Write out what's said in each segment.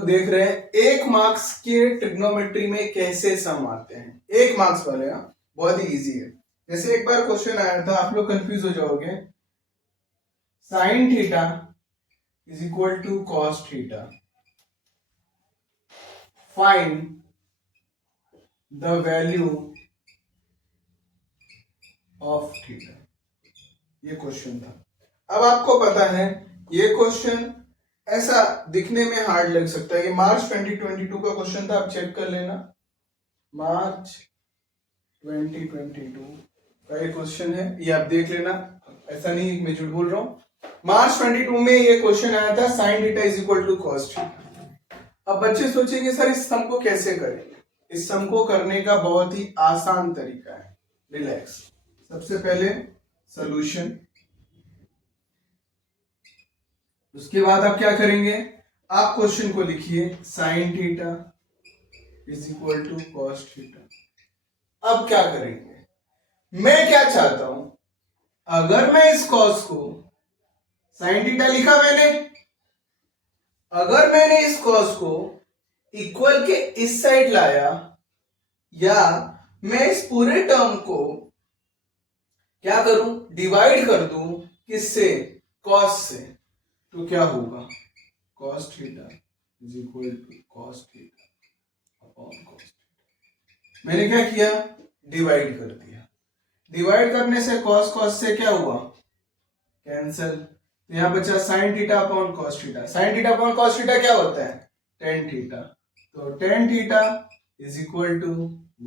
लोग देख रहे हैं 1 मार्क्स के ट्रिग्नोमेट्री में कैसे सम आते हैं। 1 मार्क्स वाले, बहुत ही इजी है। जैसे एक बार क्वेश्चन आया था, आप लोग कंफ्यूज हो जाओगे, sine theta is equal to cos theta, find the value of theta, ये क्वेश्चन था। अब आपको पता है ये क्वेश्चन ऐसा दिखने में हार्ड लग सकता है। ये मार्च 2022 का क्वेश्चन था, आप चेक कर लेना। मार्च 2022 का ये क्वेश्चन है, ये आप देख लेना, ऐसा नहीं मैं झूठ बोल रहा हूं। मार्च 22 में ये क्वेश्चन आया था, sine theta is equal to cos theta. अब बच्चे सोचेंगे सर इस सम को कैसे करेंगे। इस सम को करने का बहुत ही आसान तरीका है, रिलैक्स। सबसे पहले सॉल्यूशन, उसके बाद आप क्या करेंगे, आप क्वेश्चन को लिखिए sine theta is equal to cos theta. अब क्या करेंगे, मैं क्या चाहता हूं, अगर मैं इस कॉस को, साइन थीटा लिखा मैंने, अगर मैंने इस कॉस को इक्वल के इस साइड लाया, या मैं इस पूरे टर्म को क्या करूं, डिवाइड कर दूं, किससे, कॉस से, तो क्या होगा, cos theta is equal to cos theta upon cos theta. मैंने क्या किया, डिवाइड कर दिया। डिवाइड करने से cos cos से क्या हुआ, कैंसल। तो यहां बचा sin theta upon cos theta. sin theta upon cos theta क्या होता है, tan थीटा। तो tan theta is equal to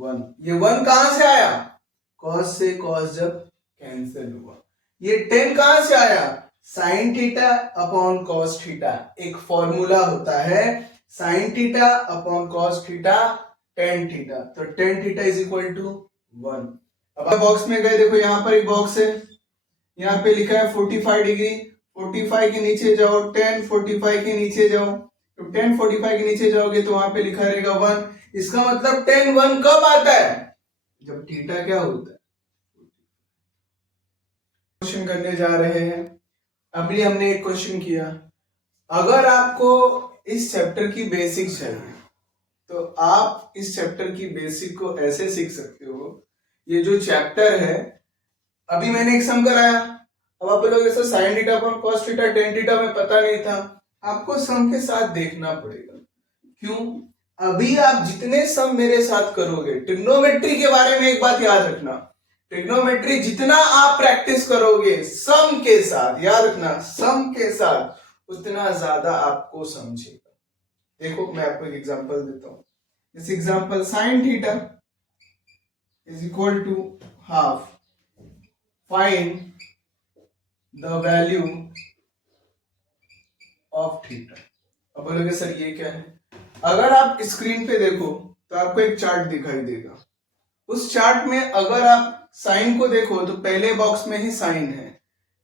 1। ये 1 कहां से आया, cos से cos जब कैंसिल हुआ। ये tan कहां से आया, sine theta upon cos theta. एक फॉर्मूला होता है sine theta upon cos theta tan theta. तो tan theta is equal to 1। अब बॉक्स में गए, देखो यहां पर एक बॉक्स है, यहां पे लिखा है 45 डिग्री। 45 के नीचे जाओ, 10 45 के नीचे जाओ, तो 10 45 के नीचे जाओगे तो वहां पे लिखा रहेगा 1। इसका मतलब 10 1 कब आता है, जब थीटा क्या होता है। क्वेश्चन करने जा रहे हैं। अभी हमने एक क्वेश्चन किया, अगर आपको इस चैप्टर की बेसिक चाहिए तो आप इस चैप्टर की बेसिक को ऐसे सीख सकते हो। ये जो चैप्टर है, अभी मैंने एक सम कराया, अब आप लोग ऐसा sign theta upon cos theta tan theta में पता नहीं था, आपको सम के साथ देखना पड़ेगा। क्यों, अभी आप जितने सम मेरे साथ करोगे, ट्रिग्नोमेट्री के बारे में एक बात याद रखना, ट्रिग्नोमेट्री जितना आप प्रैक्टिस करोगे सम के साथ, याद रखना सम के साथ, उतना ज्यादा आपको समझेगा। देखो मैं आपको एक एग्जांपल देता हूं। इस example sine theta is equal to half, find the value of theta. अब बोलोगे सर ये क्या है। अगर आप स्क्रीन पे देखो तो आपको एक चार्ट दिखाई देगा। उस चार्ट में अगर आप साइन को देखो तो पहले बॉक्स में ही साइन है।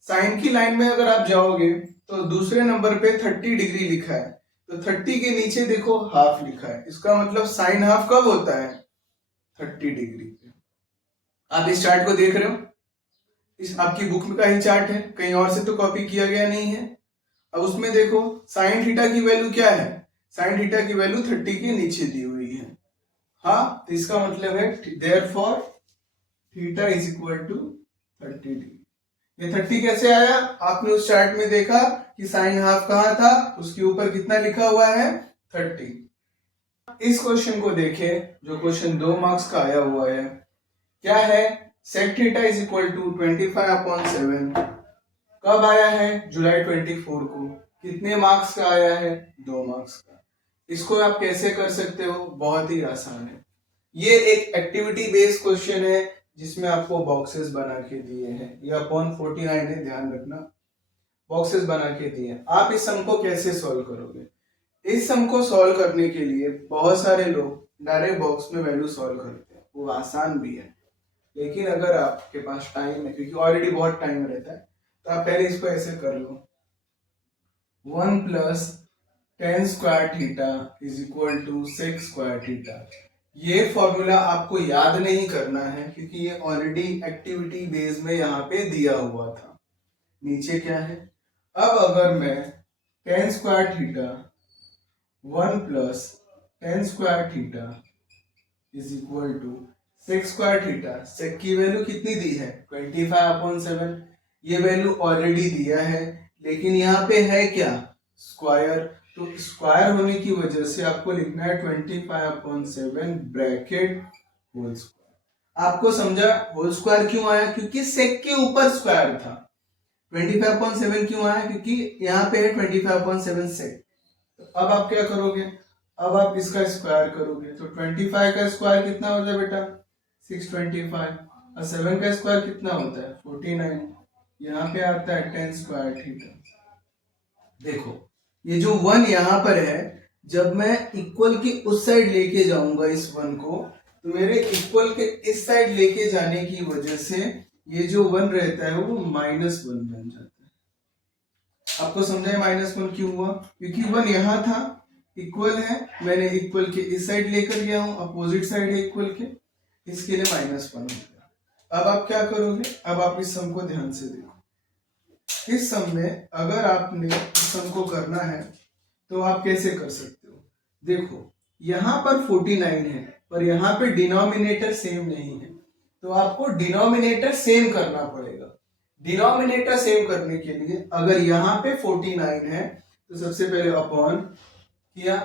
साइन की लाइन में अगर आप जाओगे तो दूसरे नंबर पे 30 डिग्री लिखा है, तो 30 के नीचे देखो हाफ लिखा है। इसका मतलब साइन हाफ कब होता है, 30 डिग्री पे। आप इस चार्ट को देख रहे हो, इस आपकी बुक का ही चार्ट है, कहीं और से तो कॉपी किया गया नहीं है। अब उसमें देखो साइन थीटा की वैल्यू क्या है, साइन थीटा की वैल्यू 30 के नीचे दी हुई है। हाँ, तो इसका मतलब है therefore theta is equal to 30 degree. ये 30 कैसे आया, आपने उस चार्ट में देखा कि साइन हाफ कहां था, उसके ऊपर कितना लिखा हुआ है, 30। इस क्वेश्चन को देखें, जो क्वेश्चन 2 मार्क्स का आया हुआ है, क्या है, sec theta is equal to 25/7। कब आया है, जुलाई 24 को। कितने मार्क्स का आया है, 2 मार्क्स का। इसको आप कैसे कर सकते हो, बहुत ही आसान है। ये एक एक्टिविटी बेस्ड क्वेश्चन है जिसमें आपको बॉक्सेस बना के दिए हैं। ये अपॉन 49 है, ध्यान रखना, बॉक्सेस बना के दिए हैं। आप इस सम को कैसे सॉल्व करोगे, इस सम को सॉल्व करने के लिए बहुत सारे लोग डायरेक्ट बॉक्स में वैल्यू सॉल्व करते हैं, वो आसान भी है। लेकिन अगर आपके पास टाइम है, क्योंकि ऑलरेडी बहुत टाइम रहता है, तो आप पहले इसको ऐसे कर लो, 1 plus tan square theta is equal to sec square theta. ये फॉर्मूला आपको याद नहीं करना है, क्योंकि ये ऑलरेडी एक्टिविटी बेस में यहाँ पे दिया हुआ था। नीचे क्या है, अब अगर मैं tan square theta 1 plus tan square theta is equal to sec square theta. Sec की वैल्यू कितनी दी है 25/7। ये वैल्यू ऑलरेडी दिया है, लेकिन यहाँ पे है क्या स्क्वायर, तो स्क्वायर होने की वजह से आपको लिखना है 25/7 ब्रैकेट होल स्क्वायर। आपको समझा होल स्क्वायर क्यों आया, क्योंकि सेक के ऊपर स्क्वायर था। 25/7 क्यों आया, क्योंकि यहाँ पे है 25/7 सेक। तो अब आप क्या करोगे, अब आप इसका स्क्वायर करोगे तो 25 का स्क्वायर कितना होता है बेटा 625, और 7 का स्क्वायर कितना होता है 49। यहाँ पे आता है 10 स्क्वायर थीटा। देखो ये जो 1 यहाँ पर है, जब मैं इक्वल की उस साइड लेके जाऊंगा इस 1 को, तो मेरे इक्वल के इस साइड लेके जाने की वजह से ये जो 1 रहता है वो -1 बन जाता है। आपको समझा है -1 क्यों हुआ, क्योंकि 1 यहाँ था, इक्वल है, मैंने इक्वल के इस साइड लेकर गया हूं, अपोजिट साइड है इक्वल के, इसके लिए -1 हो गया। अब आप क्या करोगे, अब आप इस सम को ध्यान से देखो। इस सम में अगर आपने इस सम को करना है तो आप कैसे कर सकते हो, देखो यहाँ पर 49 है, पर यहाँ पे डिनोमिनेटर सेम नहीं है, तो आपको डिनोमिनेटर सेम करना पड़ेगा। डिनोमिनेटर सेम करने के लिए अगर यहाँ पे 49 है तो सबसे पहले अपॉन किया,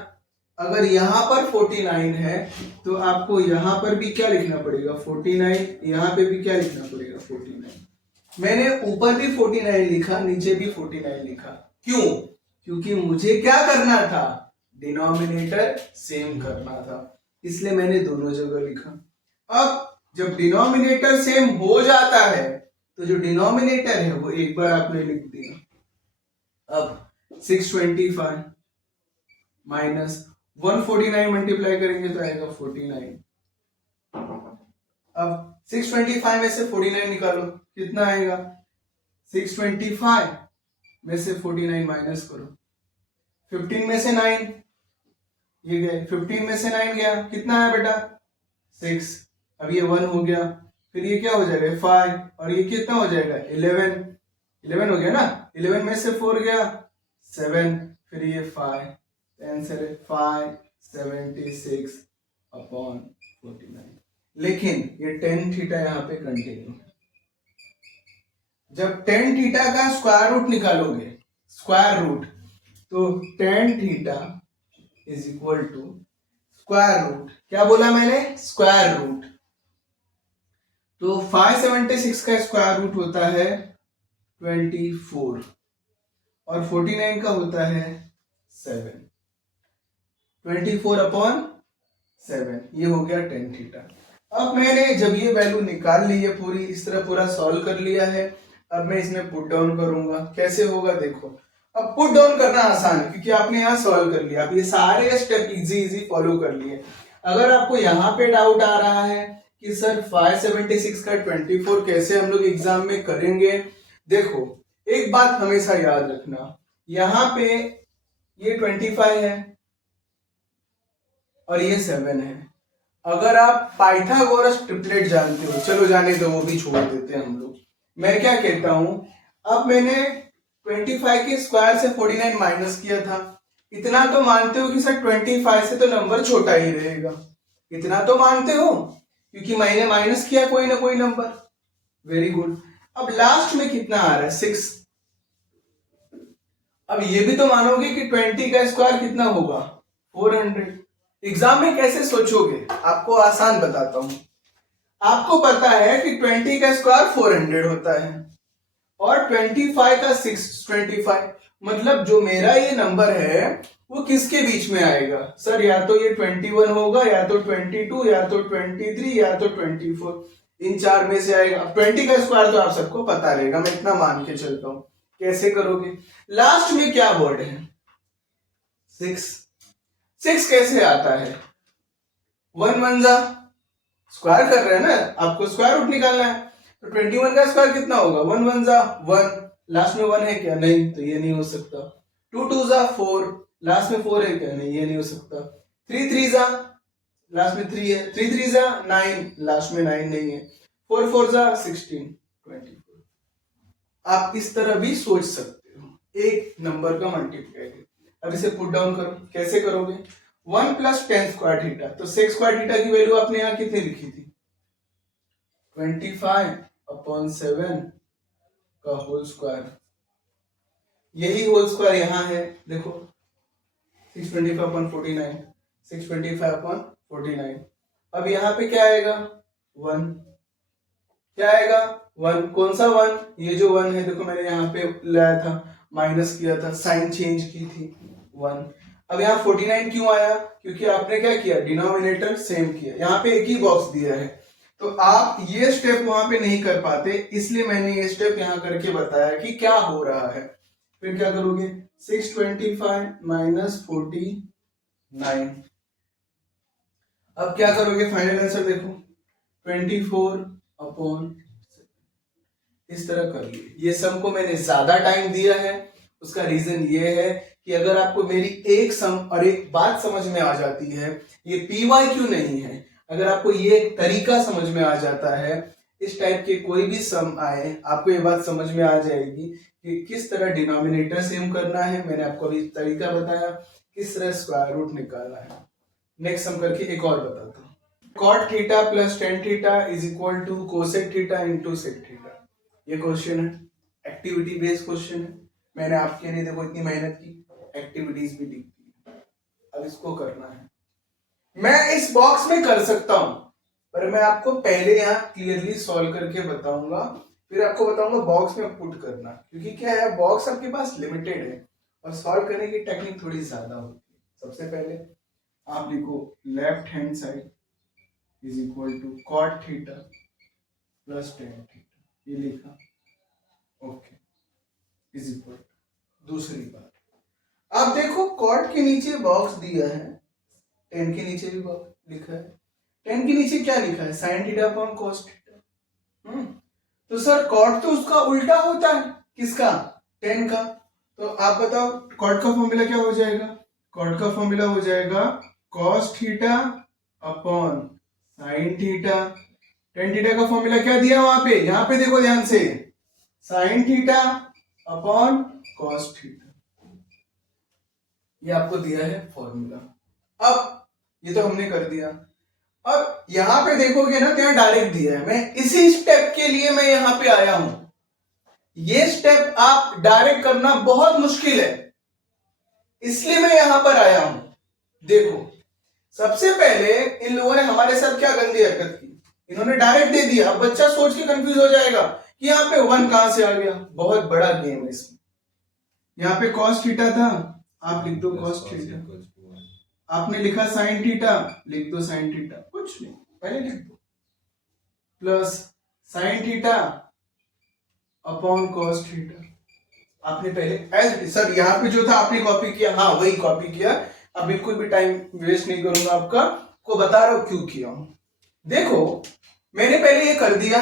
अगर यहाँ पर 49 है तो आपको यहाँ पर भी क्या लिखना पड़ेगा 49, यहाँ पे भी क्या लिखना पड़ेगा 49। मैंने ऊपर भी 49 लिखा, नीचे भी 49 लिखा, क्यों, क्योंकि मुझे क्या करना था डिनोमिनेटर सेम करना था, इसलिए मैंने दोनों जगह लिखा। अब जब डिनोमिनेटर सेम हो जाता है तो जो डिनोमिनेटर है वो एक बार आपने लिख दिया। अब 625 माइनस 149 मल्टीप्लाई करेंगे तो आएगा 49। अब 625 में से 49 निकालो, कितना आएगा 625 में से 49 माइनस करो, 15 में से 9 ये गए, 15 में से 9 गया, कितना है बेटा 6। अब ये 1 हो गया, फिर ये क्या हो जाएगा 5, और ये कितना हो जाएगा 11 हो गया ना, 11 में से 4 गया 7, फिर ये 5, आंसर है 576/49। लेकिन ये tan थीटा यहाँ पे कंटिन्यू है। जब tan थीटा का स्क्वायर रूट निकालोगे, स्क्वायर रूट, तो tan theta is equal to square root, क्या बोला मैंने स्क्वायर रूट, तो 576 का स्क्वायर रूट होता है 24 और 49 का होता है 7, 24/7, ये हो गया tan थीटा। अब मैंने जब ये वैल्यू निकाल ली है पूरी, इस तरह पूरा सॉल्व कर लिया है, अब मैं इसमें पुट डाउन करूंगा। कैसे होगा देखो, अब पुट डाउन करना आसान है क्योंकि आपने यहाँ सॉल्व कर लिया, आप ये सारे स्टेप इजी फॉलो कर लिए। अगर आपको यहाँ पे डाउट आ रहा है कि सर 576 का 24 कैसे हम लोग एग्जाम में करेंगे, देखो एक बात हमेशा याद रखना, यहाँ पे ये 25 है और ये 7 है। अगर आप पाइथागोरस ट्रिपलेट जानते हो, चलो जाने दो वो भी छोड़ देते हैं हम लोग, मैं क्या कहता हूं, अब मैंने 25 के स्क्वायर से 49 माइनस किया था, इतना तो मानते हो कि सर 25 से तो नंबर छोटा ही रहेगा, इतना तो मानते हो क्योंकि मैंने माइनस किया कोई ना कोई नंबर, वेरी गुड। अब लास्ट में कितना आ रहा है 6, अब ये भी तो मानोगे कि 20 का स्क्वायर कितना होगा 400। एग्जाम में कैसे सोचोगे, आपको आसान बताता हूं, आपको पता है कि 20 का स्क्वायर 400 होता है और 25 का 625, मतलब जो मेरा ये नंबर है वो किसके बीच में आएगा सर, या तो ये 21 होगा, या तो 22, या तो 23, या तो 24, इन चार में से आएगा। 20 का स्क्वायर तो आप सबको पता रहेगा, मैं इतना मान के चलता हूं। कैसे करोगे, लास्ट में क्या वर्ड है 6 कैसे आता है, 1 1 जा स्क्वायर कर रहे हैं ना, आपको स्क्वायर रूट निकालना है, तो 21 का स्क्वायर कितना होगा 1 1 जा 1, लास्ट में 1 है क्या, नहीं, तो ये नहीं हो सकता। 2 2 जा 4, लास्ट में 4 है क्या, नहीं, ये नहीं हो सकता। 3 3 जा, लास्ट में 3 है, 3 3 जा 9, लास्ट में 9 नहीं है। 4 4 जा 16 24। आप इस तरह भी सोच सकते हो एक नंबर का मल्टीप्लाई। अब इसे पुट डाउन करो, कैसे करोगे? 1 प्लस टेन स्क्वायर थीटा, तो सेक स्क्वायर थीटा की वैल्यू आपने यहाँ कितनी लिखी थी? 25/7 का होल स्क्वायर, यही होल स्क्वायर यहाँ है, देखो 625/49, 625/49। अब यहाँ पे क्या आएगा? 1, क्या आएगा? 1, कौन सा 1? ये जो 1 है, देखो मैंने यहाँ पे लाया था, माइनस किया था, साइन चेंज की थी, 1। अब यहाँ 49 क्यों आया? क्योंकि आपने क्या किया? डिनोमिनेटर सेम किया, यहाँ पे एक ही बॉक्स दिया है, तो आप ये स्टेप वहां पे नहीं कर पाते, इसलिए मैंने ये स्टेप यहाँ करके बताया कि क्या हो रहा है। फिर क्या करोगे? 625 माइनस 49। अब क्या करोगे? फाइनल आंसर देखो 24/, इस तरह कर लिए। ये सम को मैंने ज्यादा टाइम दिया है, उसका रीजन ये है कि अगर आपको मेरी एक सम और एक बात समझ में आ जाती है, ये PYQ नहीं है, अगर आपको ये एक तरीका समझ में आ जाता है, इस टाइप के कोई भी सम आए, आपको ये बात समझ में आ जाएगी कि किस तरह डिनोमिनेटर सेम करना है। मैंने आपको अभी तरीका बताया, किस तरह स्क्वायर रूट निकालना है। नेक्स्ट सम करके एक और बताता हूँ। cot theta plus tan theta is equal to cosec theta into sec theta. ये क्वेश्चन है, एक्टिविटी बेस्ड क्वेश्चन है। मैंने आपके लिए देखो इतनी मेहनत की, एक्टिविटीज भी दी थी, अब इसको करना है। मैं इस बॉक्स में कर सकता हूं, पर मैं आपको पहले यहाँ क्लियरली सॉल्व करके बताऊंगा, फिर आपको बताऊंगा बॉक्स में पुट करना, क्योंकि क्या है, बॉक्स आपके पास लिमिटेड है और सॉल्व करने की टेक्निक थोड़ी ज्यादा होती है। सबसे पहले आप लिखो left hand side is equal to cot theta plus tan theta, ये लिखा, ओके, इज इक्वल। दूसरी बात, अब देखो कॉट के नीचे बॉक्स दिया है, टेन के नीचे भी बॉक्स लिखा है, टेन के नीचे क्या लिखा है? Sine theta upon cos theta. तो सर कॉट तो उसका उल्टा होता है, किसका? टेन का। तो आप बताओ कॉट का फॉर्मूला क्या हो जाएगा? कॉट का फॉर्मूला हो जाएगा cos theta upon sine theta. Tan theta का फॉर्मूला क्या दिया वहां पे? यहां पे देखो ध्यान से, sign theta upon cos theta, ये आपको दिया है फॉर्मूला। अब ये तो हमने कर दिया, अब यहां पे देखोगे ना, यहाँ डायरेक्ट दिया है। मैं इसी स्टेप के लिए मैं यहां पे आया हूं। ये स्टेप आप डायरेक्ट करना बहुत मुश्किल है, इसलिए मैं यहां पर आया हूं। देखो सबसे पहले इन लोगों ने हमारे साथ क्या गंदी हरकत की, इन्होंने डायरेक्ट दे दिया। अब बच्चा सोच के कंफ्यूज हो जाएगा कि यहाँ पे 1 कहां से आ गया। बहुत बड़ा गेम है इसमें। यहाँ पे cos थीटा था, आप लिख दो cos थीटा, आपने लिखा साइन थीटा, लिख दो साइन थीटा, कुछ नहीं, पहले लिख दो, plus sign theta upon cos theta. आपने पहले एज सर यहाँ पे जो था आपने कॉपी किया, हाँ वही कॉपी किया। अब बिल्कुल भी टाइम वेस्ट नहीं करूंगा आपका, को बता रहा हूं क्यों किया हूं। देखो मैंने पहले ये कर दिया,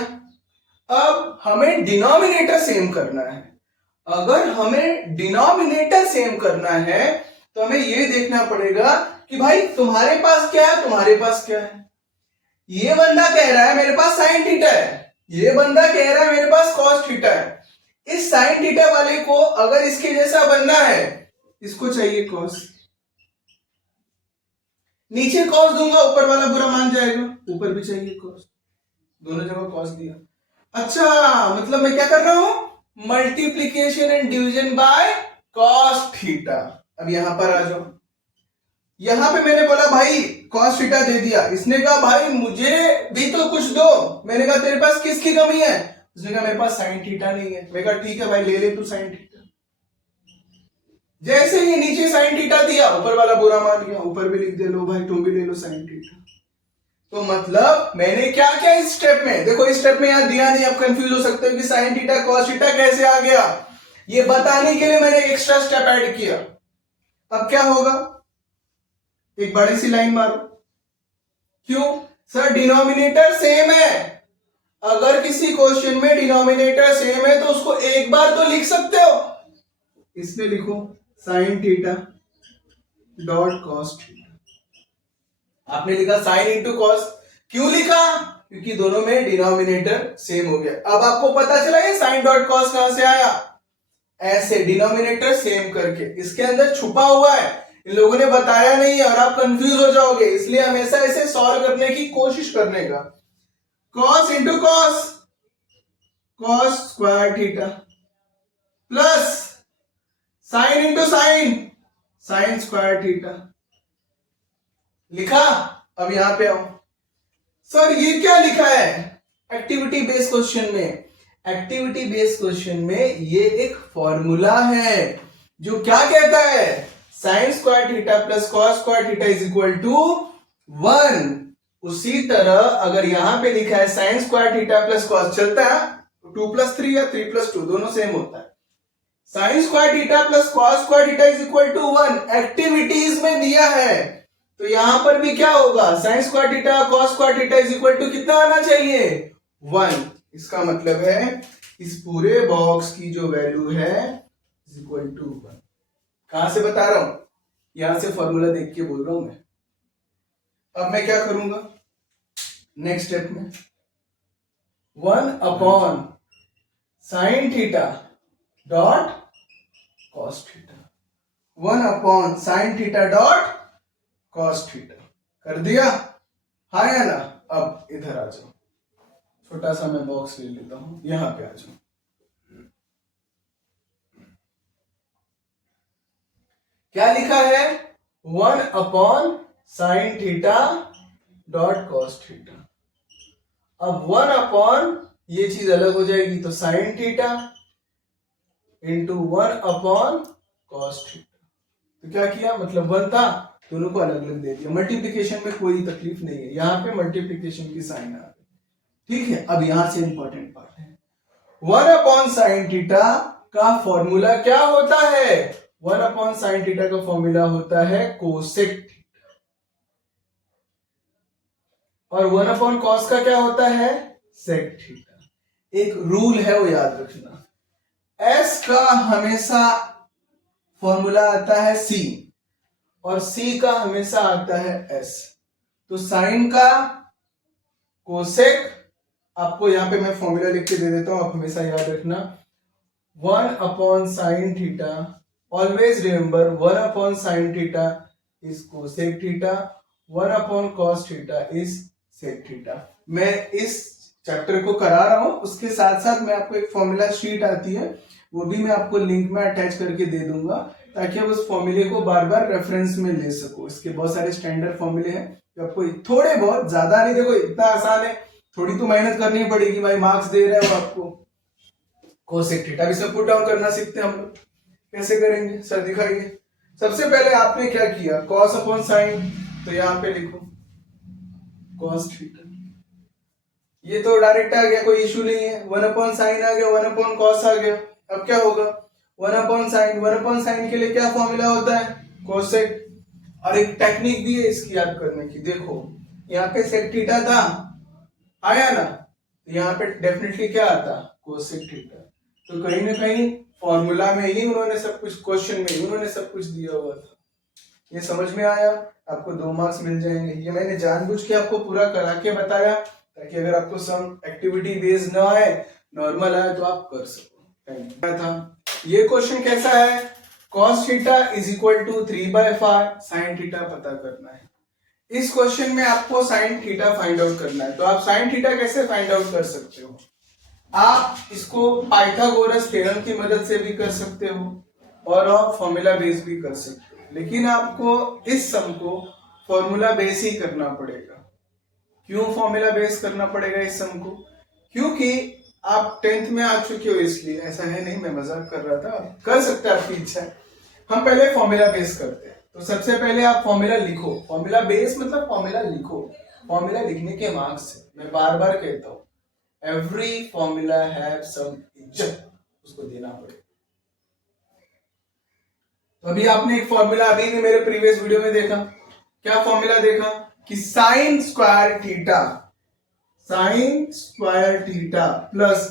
अब हमें डिनोमिनेटर सेम करना है। अगर हमें डिनोमिनेटर सेम करना है तो हमें ये देखना पड़ेगा कि भाई तुम्हारे पास क्या है, तुम्हारे पास क्या है। ये बंदा कह रहा है मेरे पास साइन थीटा है, ये बंदा कह रहा है मेरे पास कॉस थीटा है। इस साइन थीटा वाले को अगर इसके जैसा बनना है, इसको चाहिए कॉस, नीचे कॉस दूंगा ऊपर वाला बुरा मान जाएगा, ऊपर भी चाहिए कॉस, दोनों जगह कॉस दिया। अच्छा मतलब मैं क्या कर रहा हूं? Multiplication and division by cos theta. अब यहां पर आ जाओ, यहां पे मैंने बोला भाई कॉस थीटा दे दिया, इसने कहा भाई मुझे भी तो कुछ दो। मैंने कहा तेरे पास किसकी कमी है? उसने कहा मेरे पास साइन थीटा नहीं है। मैं कहा ठीक है भाई ले ले तू साइन थीटा। जैसे ही नीचे साइन थीटा दिया, ऊपर वाला बुरा मान गया, ऊपर भी लिख दे, लो भाई तुम भी ले लो साइन थीटा। तो मतलब मैंने क्या किया इस स्टेप में? देखो इस स्टेप में यहां दिया नहीं, आप कंफ्यूज हो सकते हो कि साइन थीटा कॉस थीटा कैसे आ गया। ये बताने के लिए मैंने एक्स्ट्रा स्टेप ऐड किया। अब क्या होगा, एक बड़ी सी लाइन मारो। क्यों सर? डिनोमिनेटर सेम है। अगर किसी क्वेश्चन में डिनोमिनेटर सेम है तो उसको एक बार तो लिख सकते हो। इसमें लिखो sine theta dot cos theta. आपने लिखा साइन इंटू कॉस, क्यों लिखा? क्योंकि दोनों में डिनोमिनेटर सेम हो गया। अब आपको पता चला ये साइन डॉट कॉस कहां से आया, ऐसे डिनोमिनेटर सेम करके, इसके अंदर छुपा हुआ है, इन लोगों ने बताया नहीं है और आप कंफ्यूज हो जाओगे, इसलिए हमेशा इसे सॉल्व करने की कोशिश करने का। Cos into cos, cos square theta, plus sine into sine, sign square theta. लिखा? अब यहां पे आओ। सर ये क्या लिखा है एक्टिविटी बेस्ड क्वेश्चन में? एक्टिविटी बेस्ड क्वेश्चन में ये एक फॉर्मूला है जो क्या कहता है, sine square theta plus cos square theta is equal to 1। उसी तरह अगर यहां पे लिखा है sine square theta plus cos, चलता है 2+3 या 3+2 दोनों सेम होता है। Sine square theta plus cos square theta is equal to 1 activities में दिया है, तो यहां पर भी क्या होगा, sine square theta cos square theta is equal to कितना आना चाहिए, 1। इसका मतलब है इस पूरे बॉक्स की जो वैल्यू है इज इक्वल टू 1। कहां से बता रहा हूं, यहां से फॉर्मूला देख के बोल रहा हूं मैं। अब मैं क्या करूंगा नेक्स्ट स्टेप में, 1 upon sine theta dot cos theta, 1 upon sine theta dot cos theta कर दिया, हाँ या ना। अब इधर आ जाओ, छोटा सा मैं बॉक्स ले लेता हूं, यहां पे आ जाओ। क्या लिखा है, 1 upon sine theta dot cos theta. अब 1 अपॉन ये चीज अलग हो जाएगी, तो sine theta into 1 upon cos theta. तो क्या किया, मतलब 1 था, दोनों को अलग अलग दे दिया। मल्टीप्लिकेशन में कोई तकलीफ नहीं है, यहां पे मल्टीप्लिकेशन की साइन आ गई, ठीक है। अब यहां से इंपॉर्टेंट पार्ट है, 1 अपॉन साइन थीटा का फॉर्मूला क्या होता है, 1 अपॉन साइन थीटा का फॉर्मूला होता है कोसेक थीटा, और 1 अपॉन कॉस का क्या होता है, सेक थीटा। एक रूल है वो याद रखना, एस का हमेशा फॉर्मूला आता है सी और सी का हमेशा आता है एस। तो साइन का कोसेक, आपको यहां पे मैं फॉर्मूला लिख के दे देता हूं, आप हमेशा याद रखना, 1 upon sine theta, always remember 1 upon sine theta is cosec theta, 1 upon cos theta is sec theta. मैं इस चैप्टर को करा रहा हूं, उसके साथ साथ मैं आपको एक फॉर्मूला शीट आती है, वो भी मैं आपको लिंक में अटैच करके दे दूंगा, ताकि आप उस फॉर्मूले को बार बार रेफरेंस में ले सको। इसके बहुत सारे स्टैंडर्ड फॉर्मूले हैं जो आपको थोड़े बहुत, ज्यादा नहीं, देखो इतना आसान है, थोड़ी तो मेहनत करनी पड़ेगी भाई, मार्क्स दे रहे हो आपको। कोसेक थीटा भी सब पुट डाउन करना सीखते हैं हम लोग, कैसे करेंगे सर दिखाइए। सबसे पहले आपने क्या किया, कॉस अपॉन साइन, तो यहाँ पे लिखो कॉस थीटा, ये तो डायरेक्ट आ गया, कोई इशू नहीं है। 1 अपॉन साइन आ गया, 1 अपॉन कॉस आ गया। अब क्या होगा, 1 अपॉन साइन, 1 अपॉन साइन के लिए क्या फॉर्मूला होता है, कोसेक। और एक टेक्निक भी है इसकी याद करने की, देखो यहाँ पे सेक थीटा था, आया ना, तो यहाँ पे डेफिनेटली क्या आता, कोसेक थीटा। तो कहीं ना कहीं फॉर्मूला में ही उन्होंने सब कुछ, क्वेश्चन में ही उन्होंने सब कुछ दिया हुआ था। ये समझ में आया, आपको 2 मार्क्स मिल जाएंगे। ये मैंने जानबूझ के आपको पूरा करा के बताया, ताकि अगर आपको सम एक्टिविटी बेस्ड ना आए, नॉर्मल आए, तो आप कर सको। था ये क्वेश्चन कैसा है, cos theta is equal to 3/5 sine theta पता करना है। इस क्वेश्चन में आपको साइन थीटा फाइंड आउट करना है। तो आप साइन थीटा कैसे फाइंड आउट कर सकते हो, आप इसको पाइथागोरस थ्योरम की मदद से भी कर सकते हो और आप फॉर्मूला बेस भी कर सकते हो, लेकिन आपको इस सम को फॉर्मूला बेस ही करना पड़ेगा। क्यों फॉर्मूला बेस करना पड़ेगा इस सम को, क्योंकि आप 10th में आ चुके हो, इसलिए। ऐसा है नहीं, मैं मजाक कर रहा था, कर सकते हैं, आपकी इच्छा है। हम पहले फॉर्मूला बेस करते हैं, तो सबसे पहले आप फॉर्मूला लिखो। फॉर्मूला बेस मतलब फॉर्मूला लिखो, फॉर्मूला लिखने के मार्क्स है, मैं बार बार कहता हूं, एवरी फॉर्मूला हैव सम इज्जत, उसको देना पड़ेगा। तो अभी आपने एक फॉर्मूला अभी ने मेरे प्रीवियस वीडियो में देखा, क्या फॉर्मूला देखा कि sine square theta plus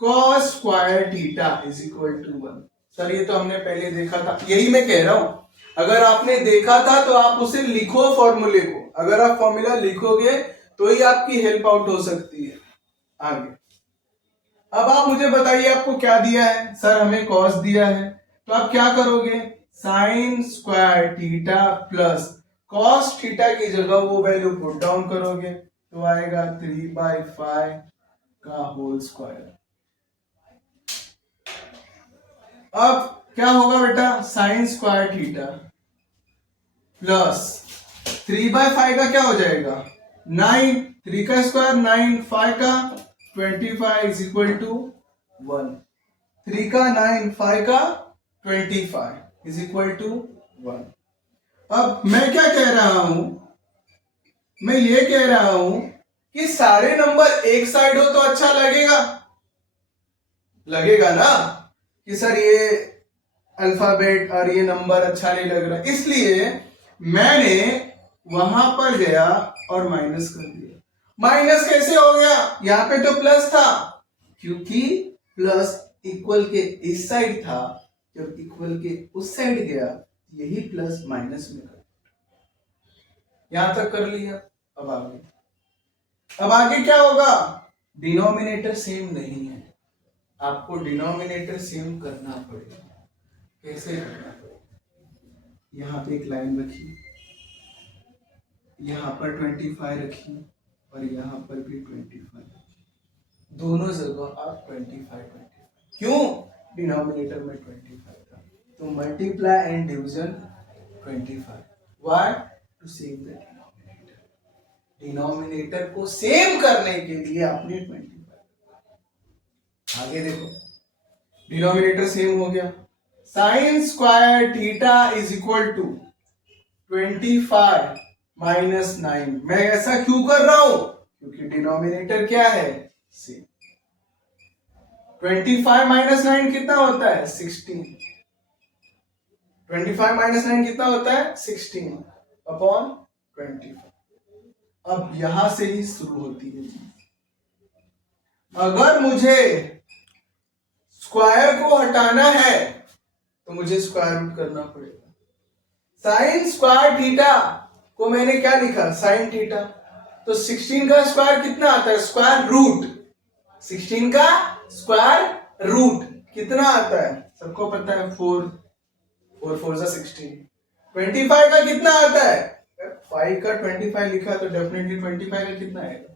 cos square theta is equal to 1। Sir ये तो हमने पहले देखा था, यही मैं कह रहा हूं, अगर आपने देखा था तो आप उसे लिखो फॉर्मूले को। अगर आप फॉर्मूला लिखोगे तो ही आपकी हेल्प आउट हो सकती है आगे। अब आप मुझे बताइए आपको क्या दिया है, सर हमें कॉस दिया है, तो आप क्या करोगे, sign square theta plus cos theta की जगह वो वैल्यू पुट डाउन करोगे तो आएगा 3/5 का होल स्क्वायर। अब क्या होगा बेटा, साइन स्क्वायर थीटा प्लस 3/5 का क्या हो जाएगा 9, 3 का स्क्वायर 9, 5 का 25 इज इक्वल टू 1, 3 का 9, 5 का 25 इज इक्वल टू 1। अब मैं क्या कह रहा हूं, मैं ये कह रहा हूं कि सारे नंबर एक साइड हो तो अच्छा लगेगा, लगेगा ना, कि सर ये अल्फाबेट और ये नंबर अच्छा नहीं लग रहा, इसलिए मैंने वहां पर गया और माइनस कर दिया। माइनस कैसे हो गया, यहां पे तो प्लस था, क्योंकि प्लस इक्वल के इस साइड था, जब इक्वल के उस साइड गया यही प्लस माइनस में कर, यहां तक कर लिया। अब आगे क्या होगा, डिनोमिनेटर सेम नहीं है, आपको डिनोमिनेटर सेम करना पड़ेगा। कैसे करना पड़ेगा, यहाँ पे एक लाइन रखी, यहाँ पर 25 रखी और यहाँ पर भी 25 रखी, दोनों जगह आप 25 क्यों, डिनोमिनेटर में 25 था, तो multiply and division 25, why, to save the denominator, denominator को सेम करने के लिए आपने 25। आगे देखो, डिनोमिनेटर सेम हो गया, sine square theta is equal to 25 minus 9, मैं ऐसा क्यों कर रहा हूं, क्योंकि डिनोमिनेटर क्या है सेम। 25 माइनस 9 कितना होता है 16, 25 माइनस 9 कितना होता है 16 अपॉन 25। अब यहां से ही शुरू होती है चीज, अगर मुझे स्क्वायर को हटाना है तो मुझे स्क्वायर रूट करना पड़ेगा। साइन स्क्वायर थीटा को मैंने क्या लिखा, साइन थीटा, तो 16 का स्क्वायर कितना आता है, स्क्वायर रूट, 16 का स्क्वायर रूट कितना आता है, सबको पता है 4, 4 4 जा 16। 25 का कितना आता है, 5 का 25 लिखा तो डेफिनेटली 25 का कितना आएगा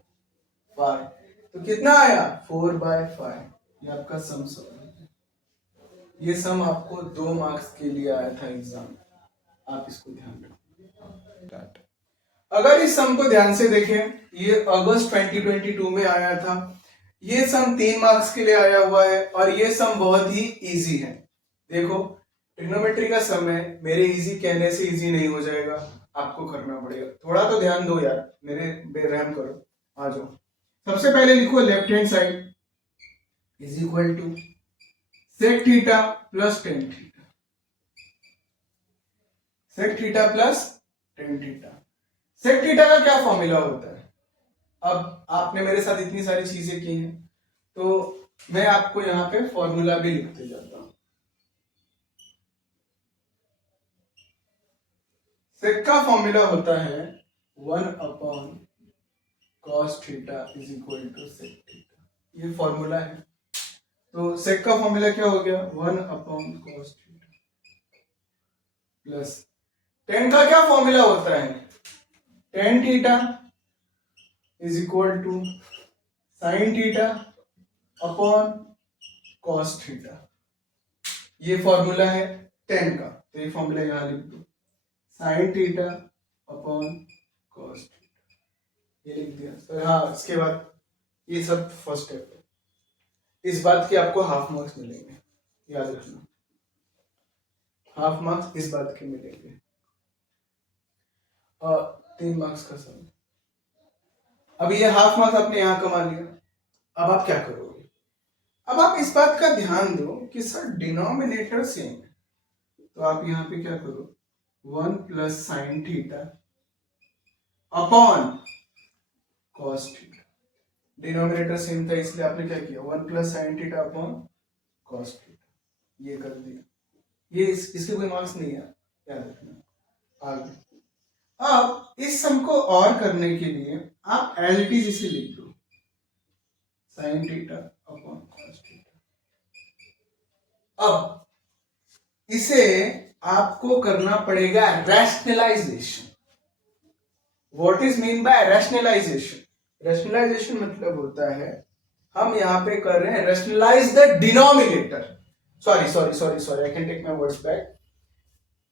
5, तो कितना आया 4/5। ये आपका सम सॉल्व, ये सम आपको 2 मार्क्स के लिए आया था एग्जाम, आप इसको ध्यान रखें। अगर इस सम को ध्यान से देखें, ये अगस्त 2022 में आया था, ये सम 3 मार्क्स के लिए आया हुआ है और ये सम बहुत ही इजी है। देखो ट्रिग्नोमेट्री का सम है, मेरे इजी कहने से इजी नहीं हो जाएगा, आपको करना पड़ेगा, थोड़ा तो ध्यान दो यार, मेरे बेरहम करो, आ जाओ। सबसे पहले लिखो left hand side is equal to sec theta plus tan theta, sec theta plus tan theta. Sec theta का क्या फॉर्मूला होता है, अब आपने मेरे साथ इतनी सारी चीजें की हैं तो मैं आपको यहाँ पे फॉर्मूला भी लिखते जाता हूं। सेक का फॉर्मूला होता है 1/cos theta is equal to sec theta, ये फॉर्मूला है। तो सेक का फॉर्मूला क्या हो गया 1/cos थीटा प्लस टेन का क्या फॉर्मूला होता है, tan theta is equal to sine theta upon cos theta, ये फॉर्मूला है टेन का, तो ये फॉर्मूला यहां लिख दो, sine theta upon cos theta, ये लिख दिया सर। हाँ, इसके बाद ये सब फर्स्ट स्टेप है, इस बात के आपको हाफ मार्क्स मिलेंगे, याद रखना, हाफ मार्क्स इस बात के मिलेंगे, और 3 मार्क्स का सम। अब ये हाफ मार्क्स आपने यहां कमा लिया, अब आप क्या करोगे, अब आप इस बात का ध्यान दो कि सर डिनोमिनेटर सेम है, तो आप यहां पे क्या करो 1 plus sign theta upon cos theta, denominator same था इसलिए आपने क्या किया 1 plus sign theta upon cos theta, ये कर दिया, ये इसके कोई मार्क्स नहीं है, याद रखना। आगे अब इस सम को और करने के लिए आप एज इट इज इसे लिख दो, साइन थीटा अपॉन कॉस अब इसे आपको करना पड़ेगा rationalisation. What is mean by rationalisation? Rationalisation मतलब होता है हम यहां पे कर रहे हैं rationalise the denominator, sorry I can take my words back,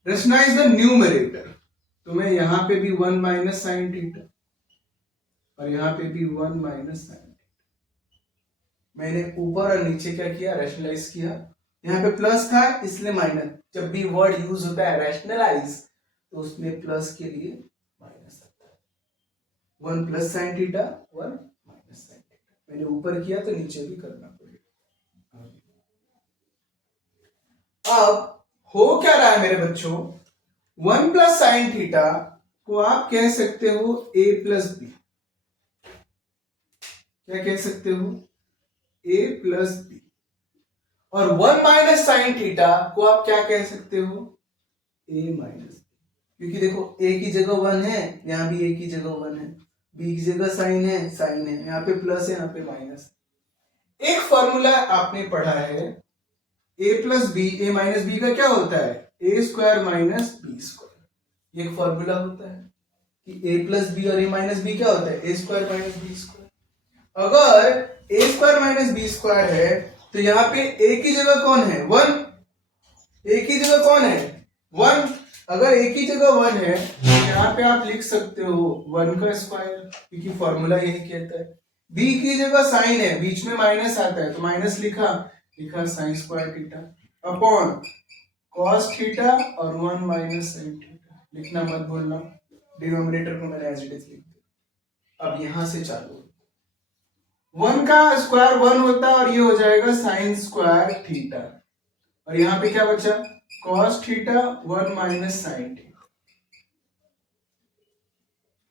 rationalise the numerator. तो मैं यहां पे भी 1 माइनस साइन थीटा और यहां पे भी 1 माइनस साइन थीटा, मैंने ऊपर और नीचे क्या किया, रैशनलाइज किया। यहाँ पे प्लस था इसलिए माइनस, जब भी वर्ड यूज होता है रैशनलाइज तो उसमें प्लस के लिए माइनस आता है। 1 plus sine theta 1 minus sine theta, मैंने ऊपर किया तो नीचे भी करना पड़ेगा। अब हो क्या रहा है मेरे बच्चों, 1 प्लस साइन थीटा को आप कह सकते हो a प्लस बी, क्या कह सकते हो, a प्लस बी। और 1 माइनस साइन थीटा को आप क्या कह सकते हो, a माइनस, क्योंकि देखो a की जगह 1 है, यहां भी a की जगह 1 है, b की जगह साइन है, यहाँ पे प्लस है, यहाँ पे माइनस। एक फॉर्मूला आपने पढ़ा है a plus B, A minus B का क्या होता है, a square minus B square. एक फॉर्मूला होता है कि a प्लस बी और a माइनस बी क्या होता है, a square minus B square. अगर a square minus B square है तो यहाँ पे a की जगह कौन है, 1, a की जगह कौन है 1, अगर a की जगह 1 है तो यहाँ पे आप लिख सकते हो 1 का स्क्वायर, क्योंकि फॉर्मूला यही कहता है। b की जगह साइन है, बीच में माइनस आता है तो माइनस लिखा sign square theta upon cos theta और 1 माइनस साइन थीटा, लिखना मत भूलना, डिनोमिनेटर को मैंने एज इट इज लिख दिया। अब यहां से चालू, 1 का स्क्वायर 1 होता है और ये हो जाएगा साइन स्क्वायर थीटा, और यहाँ पे क्या बचा, cos theta 1 minus sine theta,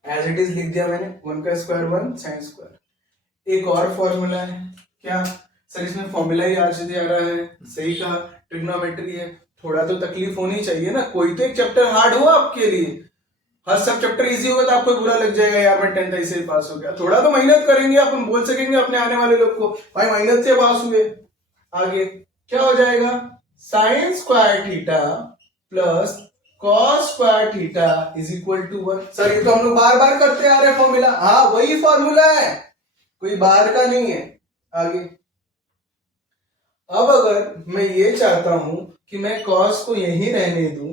as it is लिख दिया मैंने, 1 का स्क्वायर 1 साइन स्क्वायर। एक और फॉर्मूला है, क्या सर इसमें फॉर्मूला ही आज दे आ रहा है, सही कहा, ट्रिग्नोमेट्री है, थोड़ा तो तकलीफ होनी चाहिए ना, कोई तो एक चैप्टर हार्ड हो आपके लिए, हर सब चैप्टर इजी होगा तो आपको बुरा लग जाएगा यार मैं 10th ऐसे ही पास हो गया। थोड़ा तो मेहनत करेंगे, अपन बोल सकेंगे अपने आने वाले लोग को भाई मेहनत से पास हुए। आगे क्या हो जाएगा, sine square theta plus cos square theta is equal to 1। Sir ये तो हम लोग बार बार करते आ रहे हैं फॉर्मूला, हाँ वही फॉर्मूला है, कोई बाहर का नहीं है। आगे अब अगर मैं ये चाहता हूं कि मैं कॉस को यहीं रहने दूं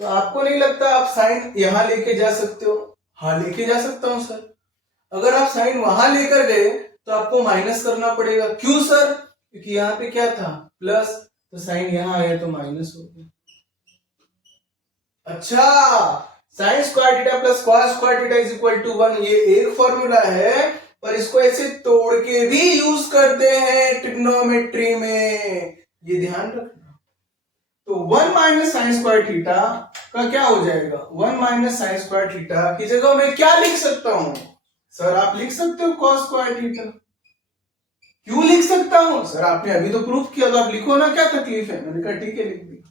तो आपको नहीं लगता आप साइन यहां लेके जा सकते हो, हाँ लेके जा सकता हूं सर। अगर आप साइन वहां लेकर गए तो आपको माइनस करना पड़ेगा, क्यों सर, क्योंकि यहाँ पे क्या था प्लस, तो साइन यहां आया तो माइनस हो गया। अच्छा, sine square theta plus cos square theta is equal to 1, ये एक फॉर्मूला है, पर इसको ऐसे तोड़ के भी यूज करते हैं ट्रिग्नोमेट्री में, ये ध्यान रखना। तो 1 माइनस साइन स्क्वायर थीटा का क्या हो जाएगा, 1 माइनस साइन स्क्वायर थीटा की जगह मैं क्या लिख सकता हूं, सर आप लिख सकते हो कॉस स्क्वायर थीटा। क्यों लिख सकता हूं सर, आपने अभी तो प्रूफ किया, तो आप लिखो ना, क्या तकलीफ है। मैंने कहा ठीक है लिख दी।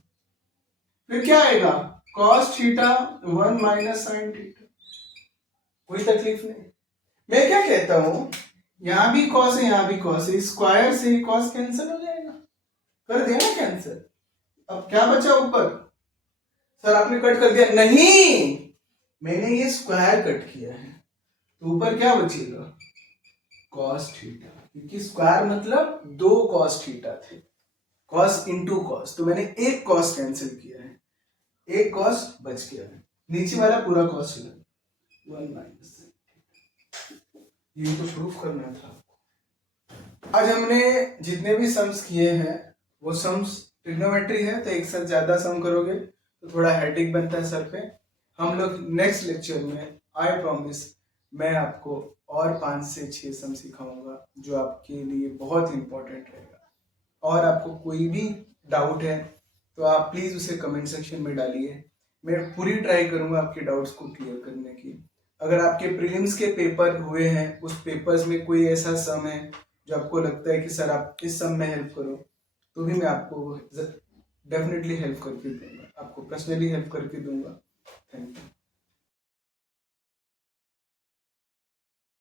फिर क्या आएगा, cos theta 1 minus sine theta, कोई तकलीफ नहीं। मैं क्या कहता हूं, यहां भी कॉस है यहां भी कॉस है, स्क्वायर से कॉस कैंसिल हो जाएगा, कर दिया ना कैंसिल। अब क्या बचा ऊपर, सर आपने कट कर दिया, नहीं मैंने ये स्क्वायर कट किया है, तो ऊपर क्या बचेगा, कॉस थीटा, क्योंकि स्क्वायर मतलब 2 कॉस थीटा थे, कॉस इंटू कॉस, तो मैंने एक कॉस कैंसिल किया है, एक कॉस बच गया है, नीचे वाला पूरा कॉस चला 1 माइनस, ये तो प्रूफ करना था। आज हमने जितने भी सम्स किए हैं वो सम्स ट्रिग्नोमेट्री है, तो एक साथ ज्यादा सम करोगे तो थोड़ा हेडेक बनता है सर पे। हम लोग नेक्स्ट लेक्चर में आई प्रॉमिस मैं आपको और 5 से 6 सम सिखाऊंगा जो आपके लिए बहुत इंपॉर्टेंट रहेगा। और आपको कोई भी डाउट है तो आप प्लीज उसे कमेंट सेक्शन में डालिए, मैं पूरी ट्राई करूंगा आपके डाउट्स को क्लियर करने की। अगर आपके प्रीलिम्स के पेपर हुए हैं, उस पेपर्स में कोई ऐसा सम है जो आपको लगता है कि सर आप इस सम में हेल्प करो, तो भी मैं आपको डेफिनेटली हेल्प करके दूंगा, आपको पर्सनली हेल्प करके दूंगा। Thank you.